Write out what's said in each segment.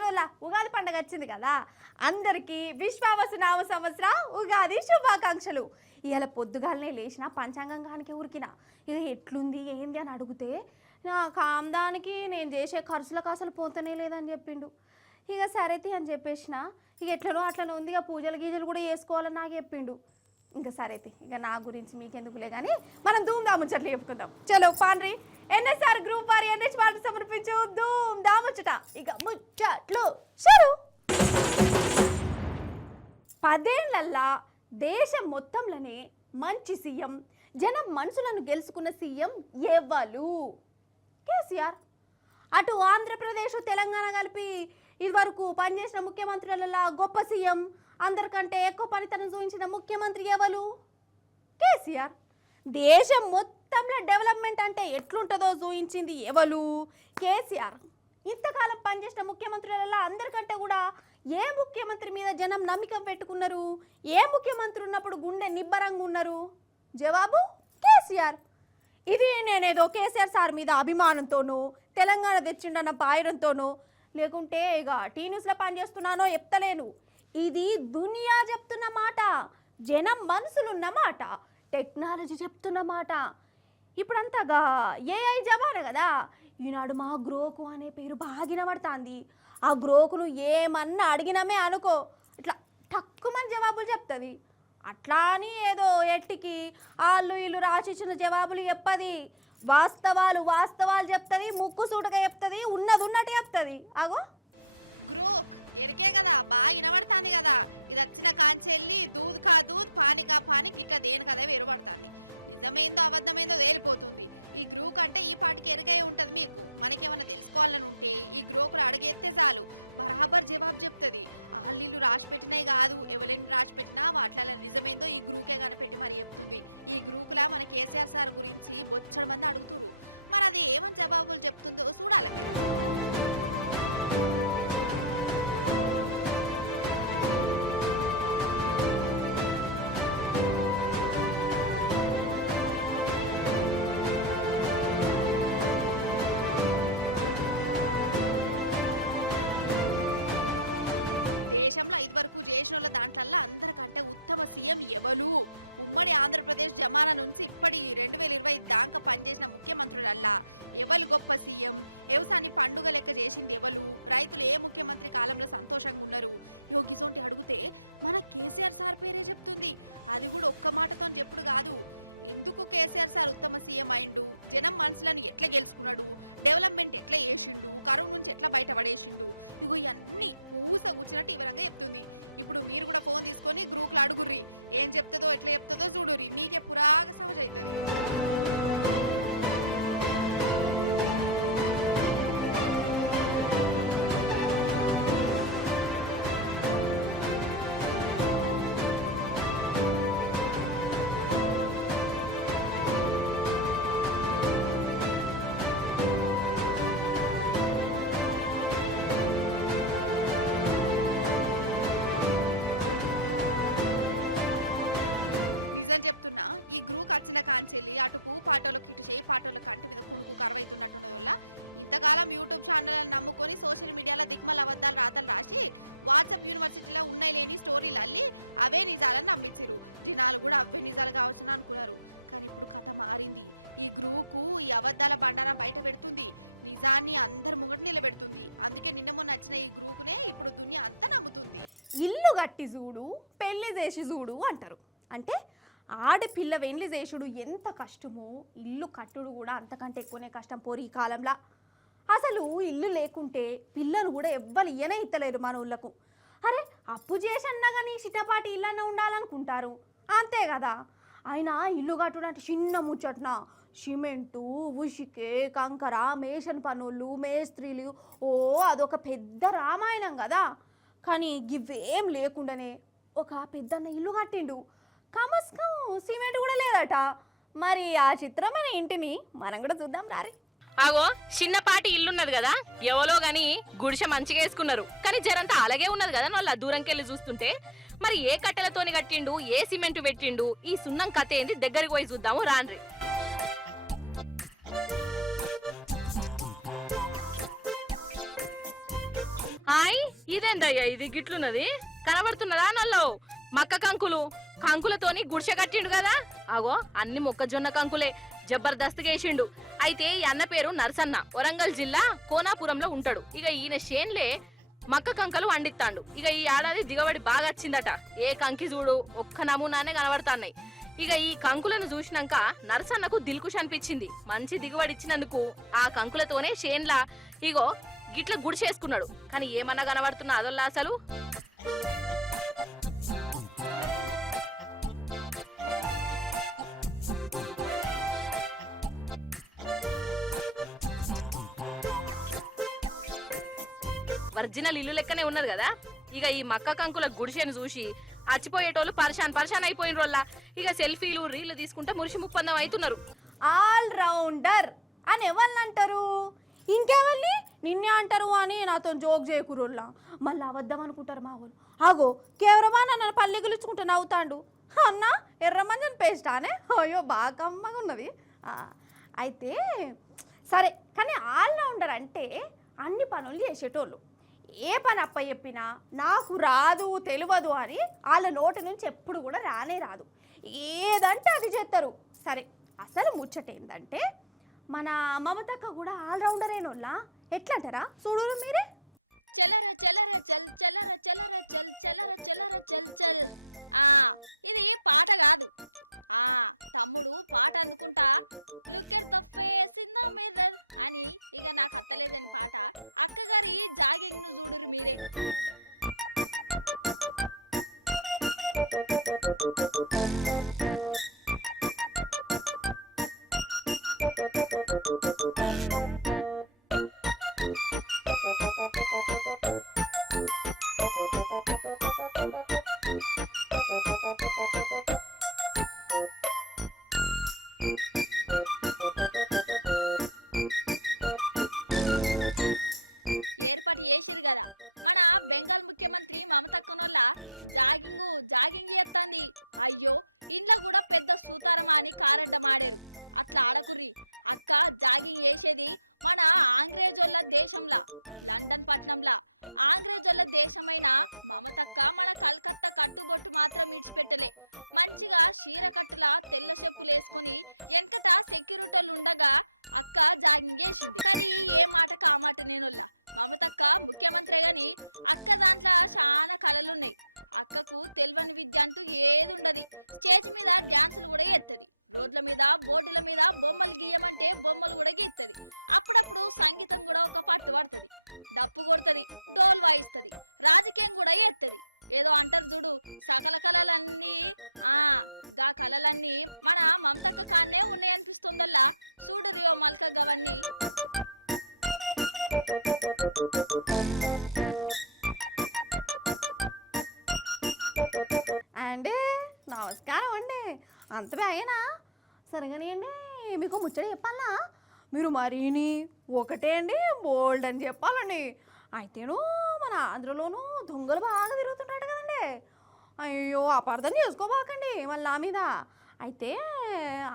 రోజుల ఉగాది పండుగ వచ్చింది కదా, అందరికీ విశ్వావసు నామ సంవత్సర ఉగాది శుభాకాంక్షలు. ఇవాళ పొద్దుగాలనే లేచిన పంచాంగంగానికి ఉరికిన ఇక ఎట్లుంది ఏంది అని అడిగితే నా కామదానికి నేను చేసే ఖర్చులకు అసలు పోతనే లేదని చెప్పిండు. ఇక సరేతి అని చెప్పేసిన, ఇక ఎట్లనో అట్లనే ఉంది, ఇక పూజలు గీజలు కూడా చేసుకోవాలని నాకు చెప్పిండు. ఇంకా సరేతి ఇక నా గురించి మీకెందుకులే కానీ మనం ధూమ్ ముచ్చట్లు చెప్పుకుందాం. చలో పాండ్రి. ఎన్ఎస్ఆర్ గ్రూప్ వారి ఎన్హెచ్ వారికి సమర్పించు ధూమ్ ముచ్చట. ఇక ముచ్చట్లు షురు. 10 ఏళ్లల్లా దేశం మొత్తంలోనే మంచి సీఎం, జనం మనసులను గెలుచుకున్న సీఎం ఎవరు? కేసీఆర్. అటు ఆంధ్రప్రదేశ్ తెలంగాణ కలిపి ఇదివరకు పనిచేసిన ముఖ్యమంత్రులలో గొప్ప సీఎం, అందరికంటే ఎక్కువ పనితనం చూపించిన ముఖ్యమంత్రి ఎవరు? కేసీఆర్. దేశం మొత్తంలో డెవలప్మెంట్ అంటే ఎట్లుంటుందో చూపించింది ఎవరు? కేసీఆర్. ఇంతకాలం పనిచేసిన ముఖ్యమంత్రులలో అందరికంటే కూడా ఏ ముఖ్యమంత్రి మీద జనం నమ్మకం పెట్టుకున్నారు? ఏ ముఖ్యమంత్రి ఉన్నప్పుడు గుండె నిబ్బరంగా ఉన్నారు? జవాబు కేసీఆర్. ఇది నేనేదో కేసీఆర్ సార్ మీద అభిమానంతోనూ తెలంగాణ తెచ్చిండన్న పాయడంతోనూ లేకుంటే ఇక టీ న్యూస్లో పనిచేస్తున్నానో చెప్తలేను. ఇది దునియా చెప్తున్న మాట, జనం మనసులున్న మాట, టెక్నాలజీ చెప్తున్న మాట. ఇప్పుడంతగా ఏఐ జమానా కదా, ఈనాడు మా గ్రోకు అనే పేరు బాగా వినబడుతుంది. ఆ గ్రోకును ఏమన్నా అడిగినామే అనుకో ఇట్లా తక్కువని జవాబులు చెప్తుంది. అట్లా అని ఏదో ఎట్టికి వాళ్ళు వీళ్ళు రాసిచ్చిన జవాబులు చెప్పది, వాస్తవాలు చెప్తుంది, ముక్కు సూటగా చెప్తుంది, ఉన్నది ఉన్నట్టు చెప్తుంది. అగో గ్రోక్ ఎరికే కదా, బాగా వినబడుతుంది కదా. ఇది వచ్చిన కాంచెల్లి దూద్ కా దూద్ పాని కా పాని ఇట్లా దేని కదా వేరుపడుతుంది. నిజమేందో అబద్ధమేందో తేలిపోతుంది. ఈ గ్రూక్ అంటే ఈ పాటికి ఎరగే ఉంటది. మీకు మనకేమన్నా తెలుసుకోవాలని ఉంటే ఈ గ్రోకులు అడిగేస్తే చాలు, బరాబర్ జవాబు చెప్తుంది. ఆళ్ళీళ్ళు రాసి పెట్టినవి కాదు, ఎవరైనా రాసి పెట్టినా వాటిలో నిజమేందో ఈ గ్రూకే కనిపెట్టి మరి చెప్తుంది. ఈ గ్రూకులా మన కేసీఆర్ సార్ గురించి బొచ్చడు మంది అడుగుతురు. మరి అది ఏమని జవాబులు చెప్తుందో చూడాలి మీరు. దేశంలో ఇదివరకు చేసిన దాంట్లల్లో అందరికంటే ఉత్తమ సీఎం ఎవరు? ఉమ్మడి ఆంధ్రప్రదేశ్ జమానా నుంచి ఇప్పటి 2020 దాకా పనిచేసిన ముఖ్యమంత్రులల్లా ఎవరు గొప్ప సీఎం? వ్యవసాయాన్ని పండుగ లెక్క చేసింది ఎవరు? రైతులు ఏ ముఖ్యమంత్రి కాలంలో సంతోషంగా ఉన్నారు? యోగిసోంటి అడిగితే మన కేసీఆర్ సార్ పేరే చెప్తుంది. అది కూడా ఒక్క మాటతో చెప్పుడు కాదు. ఎందుకు కేసీఆర్ సార్ ఉత్తమ సీఎం అయిండు, జనం మనసులను ఎట్లా గెలుచుకున్నాడు, డెవలప్మెంట్ ఎట్లా చేసిండు, కరువు నుంచి ఎట్లా బయటపడేసిండు, ఇగో ఇవన్నీ ఊస కూర్చున్నట్టు వివరంగా చెప్తుంది. ఇప్పుడు మీరు కూడా ఫోన్ తీసుకొని గ్రూప్లో అడుగుర్రి, ఏం చెప్తుందో ఎట్లా చెప్తుందో చూడుర్రి, మీకే పురాగా సమజ్ అవుతుంది. నిజం చెప్తున్నా, ఈ గ్రూప్ వచ్చిన కాంచెల్లి అటు పూ పాటోలకు ఇటు చేయి పాటోల కంటి మీద కునుకు కరవైతున్నట్టున్నది వల్ల ఇంతకాలం యూట్యూబ్ ఛానల్ నమ్ముకొని సోషల్ మీడియాలో దిక్మల అబద్ధాలు రాతలు రాసి వాట్సాప్ యూనివర్సిటీలో ఉన్నాయి లేని స్టోరీలు అల్లి అవే నిజాలని నమ్మించారు. జనాలు కూడా అవే నిజాలు కావచ్చని అనుకున్నారు. కానీ ఇప్పుడు కథ మారింది. ఈ గ్రూపు ఈ అబద్ధాల బండారం బయట పెడుతుంది, నిజాన్ని అందరి ముంగట నిలబెడుతుంది. అందుకే నిన్న మొన్న వచ్చిన ఈ గ్రూపునే ఇప్పుడు దునియా అంతా నమ్ముతుంది. ఇల్లు కట్టి చూడు, పెళ్లి చేసి చూడు అంటారు. అంటే ఆడపిల్ల వెండ్లి చేసుడు ఎంత కష్టమో, ఇల్లు కట్టుడు కూడా అంతకంటే ఎక్కువనే కష్టం పోరు ఈ కాలంలో. అసలు ఇల్లు లేకుంటే పిల్లలు కూడా ఎవ్వరు ఇయ్యనే ఇత్తలేరు మన ఊళ్ళకు. అరే అప్పు చేసన్నా కానీ చిన్నపాటి ఇల్లనే ఉండాలనుకుంటారు, అంతే కదా. ఆయన ఇల్లు కట్టుడు అంటే చిన్న ముచ్చట్న, సిమెంటు, ఉసికే, కంకర, మేషన్ పనులు, మేస్త్రీలు, ఓ అదొక పెద్ద రామాయణం కదా. కానీ ఇవేం లేకుండానే ఒక పెద్దన్న ఇల్లు కట్టిండు. కమస్కం సిమెంట్ కూడా లేదట. మరి ఆ చిత్రమైన ఇంటిని మనం కూడా చూద్దాం రారి. ఆగో చిన్నపాటి ఇల్లున్నది కదా, ఎవలో గాని గుడిసె మంచిగా వేసుకున్నారు. కానీ జరంతా అలాగే ఉన్నది కదా వాళ్ళ దూరంకెళ్ళి చూస్తుంటే. మరి ఏ కట్టెలతోని కట్టిండు, ఏ సిమెంట్ పెట్టిండు, ఈ సున్నం కథ ఏంది దగ్గరికి పోయి చూద్దాము రాన్రి. ఇదేందయ్యా ఇది గిట్లున్నది కనబడుతున్నదా నల్లో మక్క కంకులు కంకులతోని గుడిసె కట్టిండు కదా అగో అన్ని మొక్కజొన్న కంకులే జబర్దస్త్గా వేసిండు అయితే ఈ అన్న పేరు నరసన్న వరంగల్ జిల్లా కోనాపురంలో ఉంటాడు ఇక ఈయన షేన్లే మక్క కంకలు వండిస్తాడు ఇక ఈ ఏడాది దిగబడి బాగా వచ్చిందట ఏ కంకి చూడు ఒక్క నమూనానే కనబడుతున్నాయి ఇక ఈ కంకులను చూసినాక నరసన్నకు దిల్కుష్ అనిపించింది మంచి దిగుబడి ఇచ్చినందుకు ఆ కంకులతోనే షేన్లా ఇగో గిట్ల గుడిసేసుకున్నాడు కానీ ఏమన్నా కనబడుతున్నా అదొల్లా అసలు ఒరిజినల్ ఇల్లు లెక్కనే ఉన్నది కదా ఇక ఈ మక్క కంకుల గుడిసెను చూసి అచ్చిపోయేటోళ్ళు పరేషాన్ అయిపోయిన రోళ్ళ ఇక సెల్ఫీలు రీళ్లు తీసుకుంటే మురిసి ముప్పందం అవుతున్నారు ఆల్ రౌండర్ అని ఎవరిని అంటారు ఇంకెవరిని నిన్నే అంటారు అని నాతో జోక్ చేయకూరోళ్ళ మళ్ళీ అబద్ధం అనుకుంటారు మా వాళ్ళు ఆగో కేవరమా నన్ను పల్లె గులుచుకుంటూ నవ్వుతాండు అన్న ఎర్రమంజన్ పేస్ట్ అనే అయ్యో బాగా కమ్మగా ఉన్నది అయితే సరే కానీ ఆల్ రౌండర్ అంటే అన్ని పనులు చేసేటోళ్ళు ఏ పని అప్ప చెప్పినా నాకు రాదు తెలియదు అని వాళ్ళ నోటి నుంచి ఎప్పుడు కూడా రానే రాదు ఏదంటే అది చేస్తారు సరే అసలు ముచ్చట ఏంటంటే మన మమతక్క కూడా ఆల్రౌండరేనోళ్ళ ఎట్లంటారా చూడు మీరే చలర చలర చల్ చలర చలర చల్ చలర చలర చల్ చల్ ఇది పాట కాదు తమ్ముడు పాట అందుకుంటా look at the face in the mirror అని ఇక నాకు అత్తలేదని పాట అక్కగారి జాగింగ్ ను చూడురు మీరే ఏర్పాటు చేసిరు కదా మన బెంగాల్ ముఖ్యమంత్రి మమతక్కనోళ్ళ జాగింగ్ చేస్తాంది అయ్యో ఇంట్లో కూడా పెద్ద సూతారమా అని కారడ్డమాడారు అట్లా ఆడకుర్రి అక్క జాగింగ్ చేసేది మన ఆంగ్రేజోళ్ళ దేశంలా లండన్ పట్నంలా ఆంగ్రేజోళ్ళ దేశమైన మమతక్క మన కల్కత్తా కట్టుబొట్టు మాత్రం ఇడిచిపెట్టలే మంచిగా చీరకట్టుల తెల్ల చెప్పులు వేసుకుని వెనకట సెక్యూరిటీలు ఉండగా అక్క జాగింగ్ చేసింది కానీ ఏ మాట కామాట నేనొల్లా మమతక్క ముఖ్యమంత్రి గాని అక్క దాంట్లో చాలా కళలున్నాయి అక్కకు తెలియని విద్య అంటూ ఏది ఉండదు స్టేజ్ మీద డాన్సులు కూడా ఎత్తది రోడ్ల మీద బోర్డుల మీద బొమ్మలు గీయమంటే బొమ్మలు కూడా గీత్తది అప్పుడప్పుడు సంగీతం కూడా ఒక పట్టు పడుతుంది డప్పు కొడుతుంది డోల్ వాయిస్తుంది రాజకీయం కూడా ఎత్తది ఏదో అంటారు చూడు సకల కళలన్నీ గా కళలన్నీ మన మమతక్క కాన్నే ఉన్నాయనిపిస్తుందల్లా చూడు రియో మల్క గవన్నీ అండి నమస్కారం అండి అంతమే అయినా సరిగానే అండి మీకు ముచ్చట చెప్పాలా మీరు మరీని ఒకటే అండి బోల్డ్ అని చెప్పాలండి అయితేను మన ఆంధ్రలోనూ దొంగలు బాగా తిరుగుతుంటాడు కదండి అయ్యో అపార్థం చేసుకోబాకండి మళ్ళీ నా మీద అయితే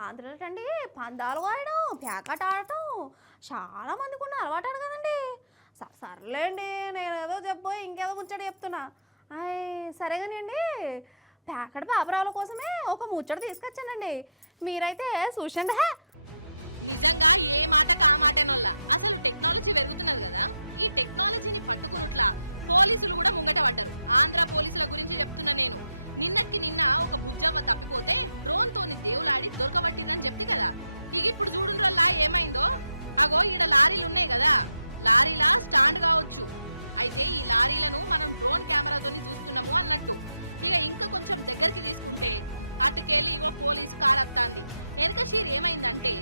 ఆంధ్రలో అండి పందాలు ఆడడం ప్యాకట ఆడటం చాలా మందికి ఉన్న అలవాటాడు కదండి సర్లేండి నేను ఏదో చెప్పబోయి ఇంకేదో ముచ్చట చెప్తున్నా సరే కానీ అండి ప్యాకెట్ పాపరాల కోసమే ఒక ముచ్చట తీసుకొచ్చానండి మీరైతే చూసండి నిజంగా ఏ మాట కామాటేనోళ్ళ అసలు టెక్నాలజీ పెరుగుతున్నది కదా ఈ టెక్నాలజీని పట్టుకున్నట్లా పోలీసులు కూడా ముంగట పడ్డారు ఆంధ్ర పోలీసుల గురించి చెప్తున్నా నేను నిన్నటికి నిన్న ఒక బుజ్జవ్వ తప్పిపోతే డ్రోన్ తోని దేవులాడి దొరకబట్టిరని చెప్తి కదా ఇక ఇప్పుడు చూడుండ్రల్లా ఏమైందో అగో ఈడ లారీలు ఉన్నాయి కదా లారీలా స్టాండ్ కావచ్చు అయితే ఈ లారీలను మనం డ్రోన్ కెమెరాతోని చూస్తున్నాము అన్నట్టు ఇక ఇంకా కొంచెం దగ్గరికి తీసుకుంటే అటుకెళ్ళి ఇగో పోలీసు కారు వస్తాంది వెనక షీర్ ఏమైందంటే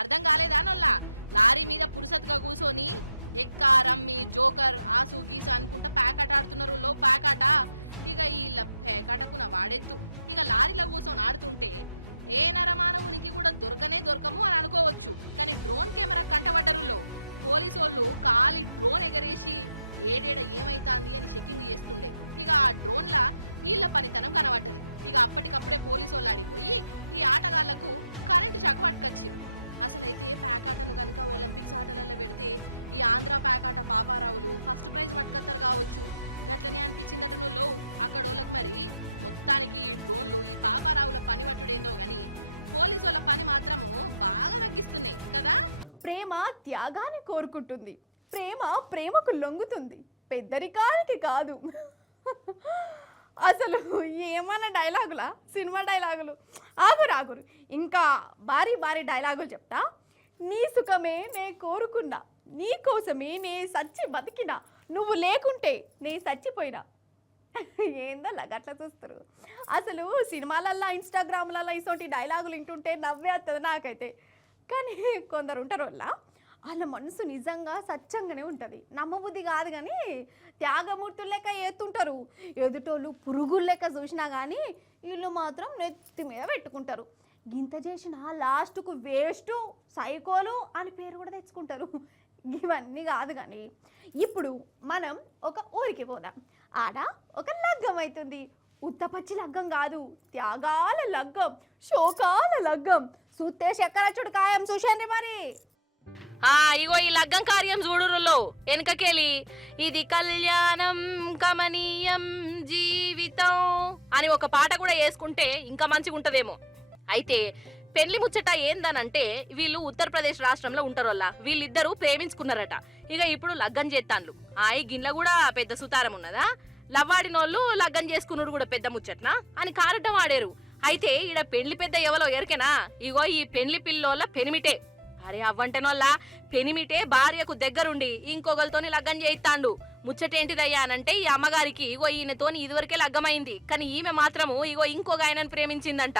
అర్థం కాలేదా నొల్లా లారీ మీద పురుసత్గా కూర్చొని ఎక్క రమ్మి జోకర్ ఆసు గీసు అనుకుంటా ప్యాకాట ఆడుతున్నారు లో ప్యాకాట ఇక ఈ ప్యాకాటకు నా వాడెత్తు ఇక లారీలో కూర్చొని ఆడుతుంటే ఏ నరమానవునికి కూడా దొరకము అని అనుకోవచ్చు కానీ డ్రోన్ కెమెరా కంటబడ్డరులో పోలీసు వాళ్ళు కాలి డ్రోన్ ఎగరేసి ఏడేడ ఏమైతాంది అని చెకింగ్ చేస్తుండే ఇక ఆ డ్రోన్లా వీళ్ళ పనితనం కనబడ్డది ఇక అప్పటికప్పుడే పోలీసు వాళ్ళు ఆడిపోయి ఈ ఆటగాళ్లకు కరెంటు షాక్ పట్టుకొచ్చిరు అసలైతే ప్యాకాటను గనక ఒలింపిక్స్ ఆటలలో పెడితే ఈ ఆంధ్ర ప్యాకాట పాపారావులు ఫస్ట్ ప్రైజ్ పట్టుకత్తారు కావచ్చు. గట్లనే అనిపించిందట నువ్వు అక్కడ వాళ్ళకి. మరి మొత్తానికి ఈ డ్రోన్లు ఈ పాపారావుల పని పట్టుడేందో గాని పోలీసు వాళ్ళ పని మాత్రము బాగా తగ్గిస్తున్నాయి కదా. ప్రేమ త్యాగాన్ని కోరుకుంటుంది, ప్రేమకు లొంగుతుంది, పెద్దరికానికి కాదు. అసలు ఏమన్నా డైలాగులా, సినిమా డైలాగులు. ఆగురు ఇంకా భారీ డైలాగులు చెప్తా. నీ సుఖమే నే కోరుకున్నా, నీ కోసమే నే సచ్చి బతికినా, నువ్వు లేకుంటే నే చచ్చిపోయినా. ఏందల్లా గట్లా చూస్తారు. అసలు సినిమాలల్లో ఇన్స్టాగ్రామ్లలో ఇటువంటి డైలాగులు వింటుంటే నవ్వే వస్తుంది నాకైతే. కానీ కొందరు ఉంటారు వాళ్ళ మనసు నిజంగా సత్యంగానే ఉంటుంది, నమ్మబుద్ధి కాదు. కానీ త్యాగమూర్తులు లెక్క ఎత్తుంటారు. ఎదుటోళ్ళు పురుగులు లెక్క చూసినా కానీ వీళ్ళు మాత్రం నెత్తి మీద పెట్టుకుంటారు. గింత చేసిన లాస్ట్కు వేస్ట్ సైకోలు అని పేరు కూడా తెచ్చుకుంటారు. ఇవన్నీ కాదు కానీ ఇప్పుడు మనం ఒక ఊరికి పోదాం. ఆడ ఒక లగ్గం అవుతుంది. ఉత్తపచ్చి లగ్గం కాదు, త్యాగాల లగ్గం, శోకాల లగ్గం. సూతే చక్కరచుడు ఖాయం చూసండి మరి. ఇగో ఈ లగ్గం కార్యం చూడురులో వెనకకెళ్ళి ఇది కళ్యాణం కమనీయం జీవితం అని ఒక పాట కూడా వేసుకుంటే ఇంకా మంచిగా ఉంటదేమో. అయితే పెళ్లి ముచ్చట ఏందనంటే వీళ్ళు ఉత్తరప్రదేశ్ రాష్ట్రంలో ఉంటారు. వీళ్ళిద్దరూ ప్రేమించుకున్నారట. ఇక ఇప్పుడు లగ్గం చేస్తాన్లు. ఈ గిన్నె కూడా పెద్ద సుతారం ఉన్నదా. లవ్వాడినోళ్ళు లగ్గం చేసుకున్నాడు కూడా పెద్ద ముచ్చట్నా అని కారటం ఆడారు. అయితే ఈడ పెళ్లి పెద్ద ఎవలో ఎరికెనా? ఇగో ఈ పెళ్లి పిల్లోళ్ళ పెనిమిటే. అరే అవ్వంటేనోళ్ళ పెనిమిటే భార్యకు దగ్గరుండి ఇంకొకరితోని లగ్గం చేయిస్తాండు. ముచ్చటేంటిదయ్యా అనంటే ఈ అమ్మగారికి ఇగో ఈయనతోని ఇదివరకే లగ్గమైంది, కానీ ఈమె మాత్రము ఇగో ఇంకొక ఆయనను ప్రేమించిందంట.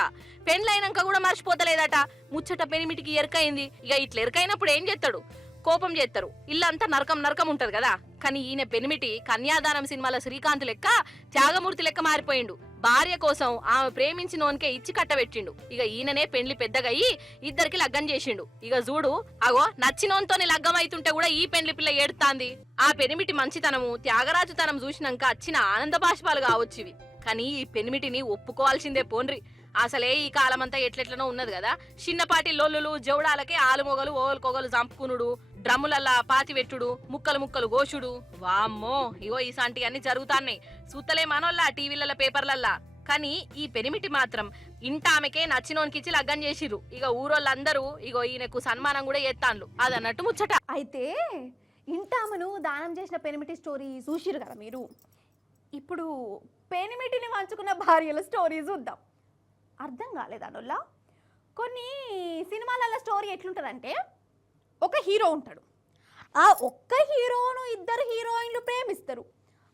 పెండ్లైనాక కూడా మర్చిపోతలేదట. ముచ్చట పెనిమిటికి ఎరకైంది. ఇక ఇట్లా ఎరకైనప్పుడు ఏం చేస్తాడు? కోపం చేస్తారు. ఇల్లంతా నరకం ఉంటది కదా. కానీ ఈయన పెనిమిటి కన్యాదానం సినిమాలో శ్రీకాంత్ లెక్క త్యాగమూర్తి లెక్క మారిపోయిండు. భార్య కోసం ఆమె ప్రేమించినోనికే ఇచ్చి కట్టబెట్టిండు. ఇక ఈయననే పెళ్లి పెద్దగయ్యి ఇద్దరికి లగ్గం చేసిండు. ఇక చూడు అగో నచ్చినోనితోని లగ్గం అయితుంటే కూడా ఈ పెళ్లి పిల్ల ఏడుతాంది. ఆ పెనిమిటి మంచితనము త్యాగరాజుతనం చూసినాక వచ్చిన ఆనంద బాష్పాలు కావచ్చివి. కానీ ఈ పెనిమిటిని ఒప్పుకోవాల్సిందే పోన్రి. అసలే ఈ కాలమంతా ఎట్లెట్లనో ఉన్నది కదా. చిన్నపాటి లొల్లులు జౌడాలకే ఆలుమొగలు ఓగలుకొగలు చంపుకునుడు, డ్రమ్ములల్లా పాతివెట్టుడు, ముక్కలు గోషుడు. వామ్మో ఇగో ఈసాంటి అన్ని జరుగుతాన్నాయి. సుత్తలే మనోళ్ళ టీవీలల్ల పేపర్లల్లా. కానీ ఈ పెనిమిటి మాత్రం ఇంటామెకే నచ్చినోనికిచ్చి లగ్గం చేసిర్రు. ఇక ఊరోళ్ళందరూ ఇగో ఈయనకు సన్మానం కూడా చేస్తాన్లు. అదన్నట్టు ముచ్చట. అయితే ఇంటామను దానం చేసిన పెనిమిటి స్టోరీ చూసిరు కదా మీరు. ఇప్పుడు పెనిమిటిని వంచుకున్న భార్యల స్టోరీ చూద్దాం. అర్థం కాలేదానోళ్ళ. కొన్ని సినిమాలలో స్టోరీ ఎట్లుంటుందంటే ఒక హీరో ఉంటాడు. ఆ ఒక్క హీరోను ఇద్దరు హీరోయిన్లు ప్రేమిస్తారు.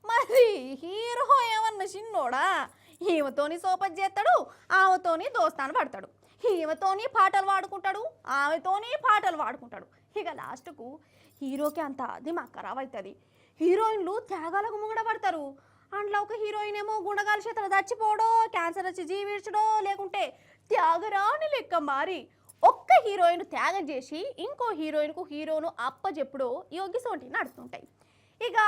మరి హీరో ఏమన్నా చిన్నోడా, ఈమెతోని సోపత్ చేస్తాడు, ఆమెతోని దోస్తాను పడతాడు, ఈమెతోని పాటలు పాడుకుంటాడు, ఆమెతోని పాటలు పాడుకుంటాడు. ఇక లాస్ట్కు హీరోకి అంత దిమాగ్ ఖరాబ్ అవుతుంది. హీరోయిన్లు త్యాగాలకు ముంగడబడతారు. అందులో ఒక హీరోయిన్ ఏమో గుండగాల చేతలు చచ్చిపోవడో, క్యాన్సర్ వచ్చి జీవించడో, లేకుంటే త్యాగరాని లెక్క మారి ఒక్క హీరోయిన్ త్యాగం చేసి ఇంకో హీరోను అప్పచెప్పుడో యోగిసోంటి నడుస్తుంటాయి. ఇంకా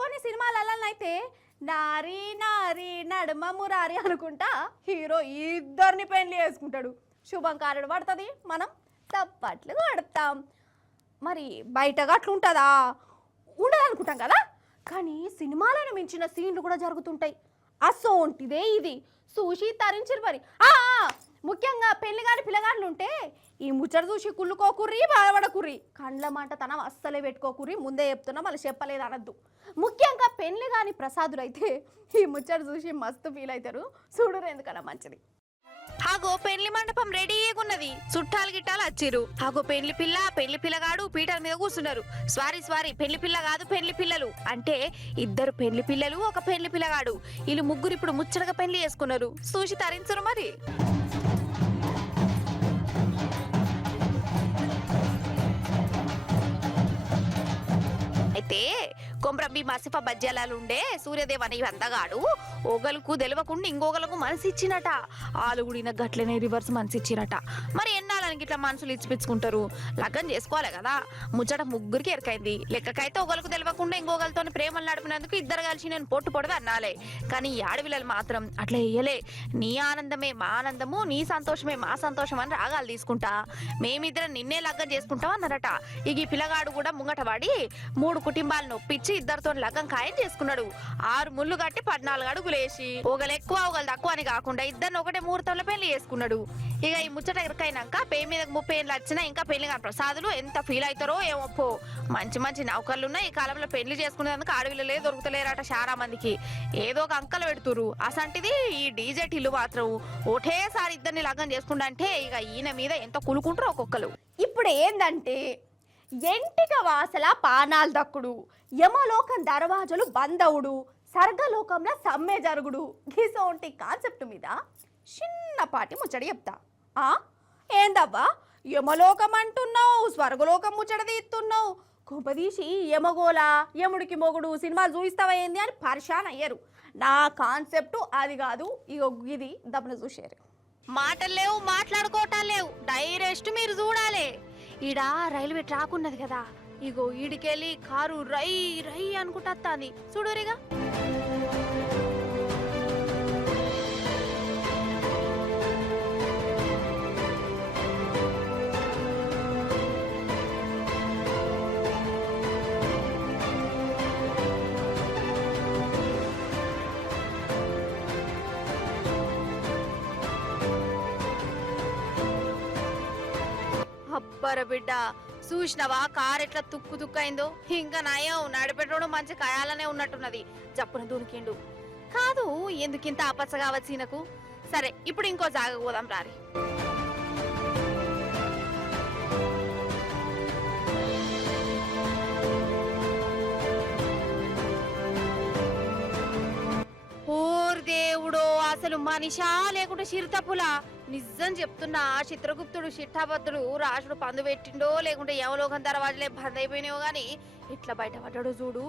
కొన్ని సినిమాలైతే నారీ నారీ నడుమ మురారి అనుకుంటా హీరో ఇద్దరిని పెళ్లి చేసుకుంటాడు. శుభంకారుడు పడుతుంది, మనం తప్పట్లు కొడతాం. మరి బయటగా అట్లుంటుందా? ఉండదు అనుకుంటాం కదా. కానీ సినిమాలను మించిన సీన్లు కూడా జరుగుతుంటాయి. అసోంటిదే ఇది. చూసి తరించిరు మరి. ముఖ్యంగా పెళ్లి కాని పిల్లగాళ్ళు ఉంటే ఈ ముచ్చట చూసి కుళ్ళుకోకుర్రి, బాధపడకుర్రి, కండ్ల మాట తనం అస్సలే పెట్టుకోకుర్రి. ముందే చెప్తున్నా, మళ్ళీ చెప్పలేదు అనద్దు. ముఖ్యంగా పెళ్లి కాని ప్రసాదులు అయితే ఈ ముచ్చట చూసి మస్తు ఫీల్ అవుతారు. చూడరు ఎందుకన్నా మంచిది. ఆగో పెళ్లి మండపం రెడీగా ఉన్నది. చుట్టాలు గిట్టాలు వచ్చిర్రు. ఆగో పెళ్లి పిల్లగాడు పీటల మీద కూర్చున్నారు. స్వారీ పెళ్లి పిల్ల కాదు, పెళ్లి పిల్లలు. అంటే ఇద్దరు పెళ్లి పిల్లలు, ఒక పెళ్లి పిల్లగాడు. వీళ్ళు ముగ్గురు ఇప్పుడు ముచ్చటగా పెళ్లి చేసుకున్నారు. చూసి తరించరు మరి. అయితే కొమ్రంబి మసిఫా బజ్జాలలో ఉండే సూర్యదేవ్ అనే అందగాడు ఒకలకు తెలియకుండా ఇంకొకలకు మనసు ఇచ్చినట. వాళ్ళు కూడా గట్లనే రివర్స్ మనసు ఇచ్చినట. మరి ఎన్నాళ్ళకి ఇట్లా మనసులు ఇచ్చిపించుకుంటారు? లగ్గం చేసుకోవాలి కదా. ముచ్చట ముగ్గురికి ఎరకైంది. లెక్కకైతే ఒకరికి తెలియకుండా ఇంకొకరితో ప్రేమలు నడిపినందుకు ఇద్దరు కలిసి నేను పొట్టు పొడదు అన్నాలే. కానీ ఈ ఆడపిల్లలు మాత్రం అట్లా వేయలే. నీ ఆనందమే మా ఆనందము, నీ సంతోషమే మా సంతోషం అని రాగాలు తీసుకుంటా మేమిద్దరం నిన్నే లగ్గం చేసుకుంటాం అన్నారట. ఇక ఈ పిల్లగాడు కూడా ముంగట పడి 3 కుటుంబాలను ఒప్పించి ఇద్దరితో లగ్గం ఖాయం చేసుకున్నాడు. 6 ముళ్ళు కట్టి 14 అడుగులు వేసి ఒకళ్ళు ఎక్కువ ఒకళ్ళు తక్కువ అని కాకుండా ఇద్దరిని ఒకటే ముహూర్తంలో పెళ్లి చేసుకున్నాడు. ఇక ఈ ముచ్చట ఎరకైనాక పే మీద 30 ఏళ్ళు వచ్చినా ఇంకా పెళ్లి కాని ప్రసాదులు ఎంత ఫీల్ అవుతారో ఏమొప్పో. మంచి మంచి నౌకర్లున్నా ఈ కాలంలో పెళ్లి చేసుకునేందుకు ఆడవిల్లలే దొరుకుతలేరట చాలా మందికి. ఏదో ఒక అంకలు పెడుతురు. అసంటిది ఈ డీజే టిల్లు మాత్రం ఒకటేసారి ఇద్దరిని లగ్గం చేసుకుంటే ఇక ఈయన మీద ఎంత కులుకుంటారో ఒక్కొక్కరు. ఇప్పుడు ఏందంటే ఎంటిక వాసల పానాలు దక్కుడు, యమలోకం దర్వాజలు బందవుడు, సర్గలోకంలో సమ్మె జరుగుడు, గిసోంటి కాన్సెప్ట్ మీద చిన్నపాటి ముచ్చట చెప్తా. ఏందవ్వా యమలోకం అంటున్నావు, స్వర్గలోకం ముచ్చట తీస్తున్నావు, కొంపదీసి యమగోళ యముడికి మొగుడు సినిమాలు చూపిస్తావా ఏంది అని పరిశాన్ అయ్యారు. నా కాన్సెప్ట్ అది కాదు. ఇగో ఇది దప్పున చూసారు. మాటలు లేవు, మాట్లాడుకోవటాలు లేవు, డైరెక్ట్ మీరు చూడాలి. ఈడ రైల్వే ట్రాక్ ఉన్నది కదా, ఇగో ఈడికెళ్ళి కారు రై రై అనుకుంటా చూడురిగా. అబ్బర బిడ్డ చూసినవా కారు ఎట్లా తుక్కు తుక్కైందో. ఇంకా నయం నడిపెట్టడం మంచి కయాలనే ఉన్నట్టున్నది. జప్పున దూనికిండు కాదు. ఎందుకింత అపచ్చగా వచ్చినకు? సరే ఇప్పుడు ఇంకో జాగ పోదాం రారి. ఓర్ దేవుడో, అసలు మనిషా లేకుంటే చిరుతపులా? నిజం చెప్తున్నా, చిత్రగుప్తుడు చిట్టాబత్తుడు రాజుడు పందు పెట్టిండో లేకుంటే యమలోకం దర్వాజలే బంద్ అయిపోయినాయో గాని ఇట్లా బయటపడ్డాడు చూడు.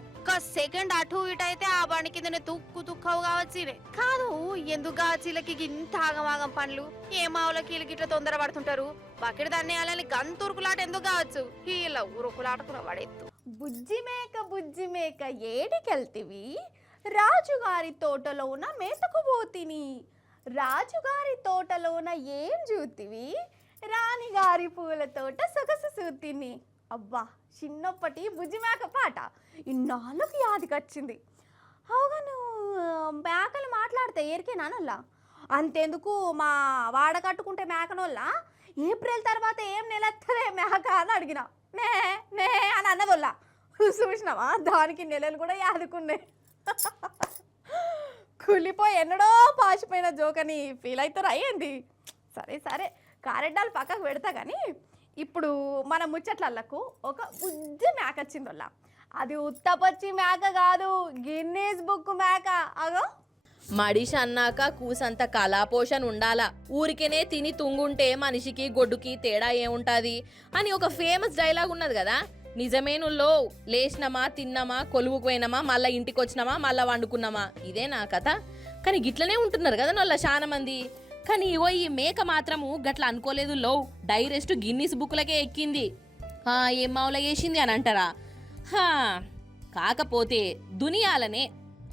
ఒక్క సెకండ్ అటు ఇటు అయితే ఆ బండి కిందనే తుక్కు తుక్కవు కావచ్చు. కాదు ఎందుకు కావచ్చులకి ఇంత ఆగమాగం పనులు? ఏ మావులకి వీళ్ళకి ఇట్లా తొందర పడుతుంటారు? బకెట్ దాన్ని గంతురుకులాట ఎందుకు కావచ్చు? ఇలా ఊరుకులాటకున్న వాడెత్తు. బుజ్జి మేక ఏడికెళ్తివి? రాజుగారి తోటలోన మేతకు పోతిని. రాజుగారి తోటలోన ఏం చూతివి? రాణిగారి పూల తోట సొగసు చూతిని. అబ్బా చిన్నప్పటి బుజ్జి మేక పాట ఇన్నాళ్ళకు యాదికొచ్చింది. అవును మేకలు మాట్లాడితే ఏరికేనానల్లా? అంతెందుకు మా వాడ కట్టుకుంటే మేకనోళ్ళ ఏప్రిల్ తర్వాత ఏం నెలెత్తదే మేక అని అడిగిన. నే నే అని అన్నదోళ్ళ. చూసినావా దానికి నెలలు కూడా యాదుకున్నాయి. కులిపోయి ఎన్నడో పాసిపోయిన జోకని ఫీల్ అవుతారు అయ్యింది. సరే సరే కారెడ్డాలు పక్కకు పెడతా కానీ ఇప్పుడు మన ముచ్చట్లకు ఒక బుజ్జి మేక వచ్చిందోళ్ళ. అది ఉత్తపచ్చి మేక కాదు, గిన్నీస్ బుక్ మేక. అగో మడిషి అన్నాక కూసంత కళాపోషణ ఉండాలా. ఊరికేనే తిని తుంగుంటే మనిషికి గొడ్డుకి తేడా ఏముంటుంది అని ఒక ఫేమస్ డైలాగ్ ఉన్నది కదా. నిజమేనుల్లో లేచినమా తిన్నామా కొలువుకు పోయినామా మళ్ళీ ఇంటికి వచ్చినామా మళ్ళీ వండుకున్నామా ఇదే నా కథ. కానీ గిట్లనే ఉంటున్నారు కదా నోళ్ళ చాలా మంది. కానీ ఇవో ఈ మేక మాత్రము గట్ల అనుకోలేదు. లో డైరెక్ట్ గిన్నీస్ బుక్లకే ఎక్కింది. ఏం మావులా వేసింది అని అంటారా? కాకపోతే దునియాలనే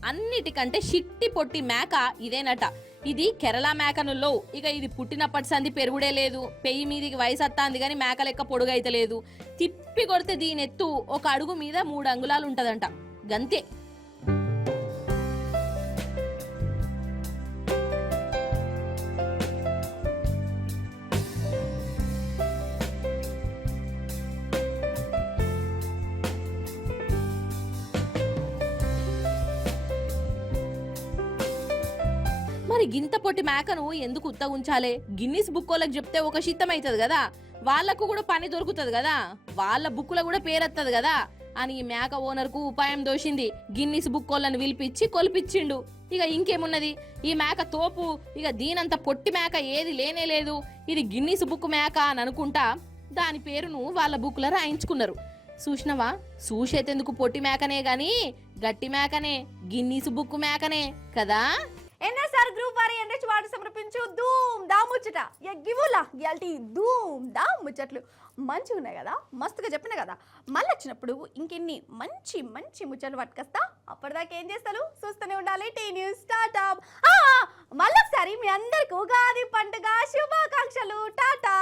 అన్నిటికంటే షిట్టి పొట్టి మేక ఇదేనట. ఇది కేరళ మేకనుల్లో. ఇక ఇది పుట్టినప్పటి సంది పెరుగుడే లేదు. పెయ్యి మీదికి వయసు అత్తాంది కానీ మేక లెక్క పొడుగైతే లేదు. తిప్పి కొడితే దీని ఎత్తు 1 అడుగు మీద 3 అంగుళాలు ఉంటదంట. గంతే. మరి గింత పొట్టి మేకను ఎందుకు ఉత్తగుంచాలే? గిన్నిస్ బుక్ వాళ్ళకి చెప్తే ఒక శిత్తం అవుతుంది కదా, వాళ్ళకు కూడా పని దొరుకుతుంది కదా, వాళ్ళ బుక్కులో కూడా పేరెత్తది కదా అని ఈ మేక ఓనర్కు ఉపాయం దోషింది. గిన్నిస్ బుక్ వాళ్ళని పిలిపించి కొలిపించిండు. ఇక ఇంకేమున్నది, ఈ మేక తోపు. ఇక దీనంత పొట్టి మేక ఏది లేనే లేదు. ఇది గిన్నిస్ బుక్ మేక అని అనుకుంటా దాని పేరును వాళ్ళ బుక్లో రాయించుకున్నారు. చూసినవా చూసేతెందుకు పొట్టి మేకనే గాని గట్టి మేకనే గిన్నీసు బుక్కు మేకనే కదా. ఎన్ఎస్ఆర్ గ్రూప్ వారి ఎన్హెచ్ వార్డు సమర్పించు ధూమ్ దా ముచ్చట ఎగ్గివులా ఇయాల్టి ధూమ్ దా ముచ్చట్లు మంచిగా ఉన్నాయి కదా, మస్తుగా చెప్పిన కదా. మళ్ళీ వచ్చినప్పుడు ఇంకెన్ని మంచి మంచి ముచ్చట్లు పట్టుకొస్తా. అప్పటిదాకా ఏం చేస్తారు, చూస్తూనే ఉండాలి టీ న్యూస్ స్టార్ట్అప్. మళ్ళొకసారి మీ అందరికి ఉగాది పండుగ శుభాకాంక్షలు. టాటా.